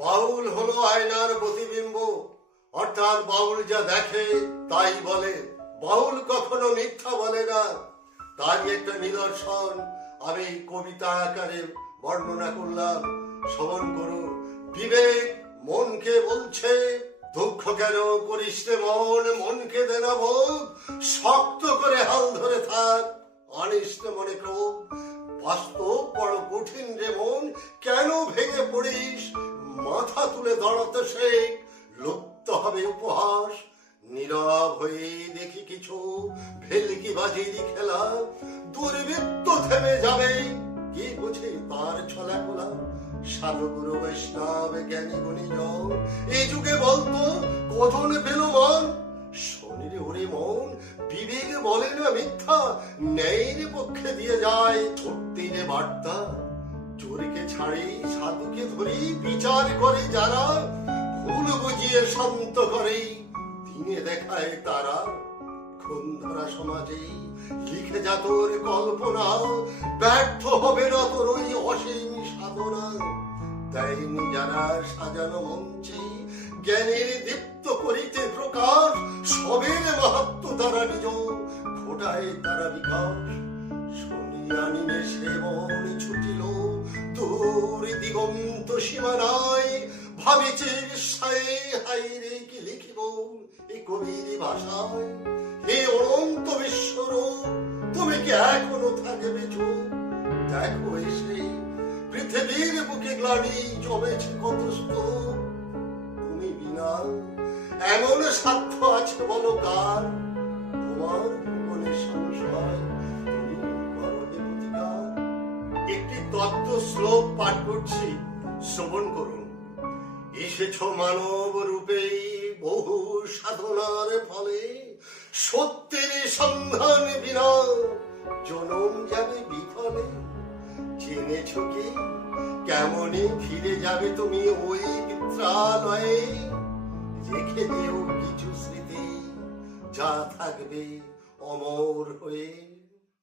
বাউল হলো আয়নার প্রতিবিম্ব। অর্থাৎ বাউল যা দেখে, তাই বলে। বাউল কখনো মিথ্যা বলে না। তাই একটা নিদর্শন আমি কবিতা আকারে বর্ণনা করলাম। শ্রবণ করুন বিবেক মনকে বলছে, দুঃখ কেন করিস মন? মনকে দে না বোধ। শক্ত করে হাল ধরে থাক। অনিষ্ট মনে ক্রোধ। বাস্তব বড় কঠিন রে মন। কেন ভেঙে পড়িস? মাথা তুলে দাঁড়াতে শেখ লুপ্ত হবে উপহাস। নীরব হয়ে দেখি কিছু ভেলকি বাজির খেলা। দুর্বৃত্ত থেমে যাবে, কি বুঝি তার ছলা খোলা সাধুগুরু বৈষ্ণব জ্ঞানী গুণীজন এই যুগে বলতো, কজন পেল মন শনির হরি মন বিবেক বলে না মিথ্যা, ন্যায়ের পক্ষে দিয়ে যায় বার্তা। চোরকে ছাড়ি, সাধুকে ধরি, বিচার করে যারা, ভুল বুঝিয়ে শান্ত করে। দিনে দেখায় তারা সমাজে, লিখে তোর কল্পনা, ব্যর্থ হবে তোর অসীম সাধনা। দেয়নি যারা সাজানো মঞ্চে, জ্ঞানের দীপ্ত করিতে প্রকাশ, সবের মাহাত্ম দ্বারা নিজ ঘটায় তারা বিকাশ। নিমে মন ছুটিল। দূর দিগন্ত সীমানায় ভাবিছে বিস্ময়ে হাই রে, কি লিখিব এই কবির ভাষায়? হে অনন্ত বিশ্বর, তুমি কি এখনও থাকবে চোখ দেখো এসে পৃথিবীর বুকে গ্লানি জমেছে কত। তুমি বিনা এমন সাধ্য আছে বলো কার? তোমার তত্ত্ব শ্লোক পাঠ করছি, শ্রবণ করুন। এসেছ মানব রূপে বহু সাধনার ফলে সত্যের সন্ধান বিনা জনম যাবে বিফলে। জেনেছ কি? কেমনে ফিরে যাবে তুমি ওই মিত্রালয়ে রেখে দিও কিছু স্মৃতি, যা থাকবে অমর হয়ে।